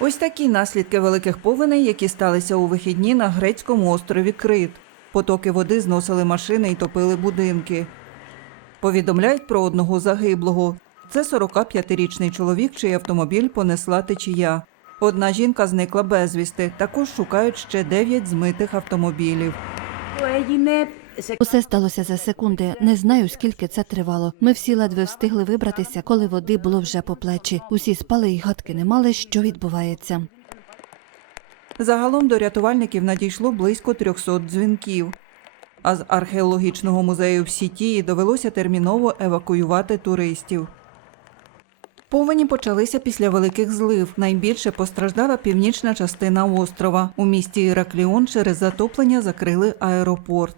Ось такі наслідки великих повеней, які сталися у вихідні на грецькому острові Крит. Потоки води зносили машини і топили будинки. Повідомляють про одного загиблого. Це 45-річний чоловік, чий автомобіль понесла течія. Одна жінка зникла безвісти. Також шукають ще 9 змитих автомобілів. Усе сталося за секунди. Не знаю, скільки це тривало. Ми всі ледве встигли вибратися, коли води було вже по плечі. Усі спали і гадки не мали, що відбувається. Загалом до рятувальників надійшло близько 300 дзвінків. А з археологічного музею в Сітії довелося терміново евакуювати туристів. Повені почалися після великих злив. Найбільше постраждала північна частина острова. У місті Іракліон через затоплення закрили аеропорт.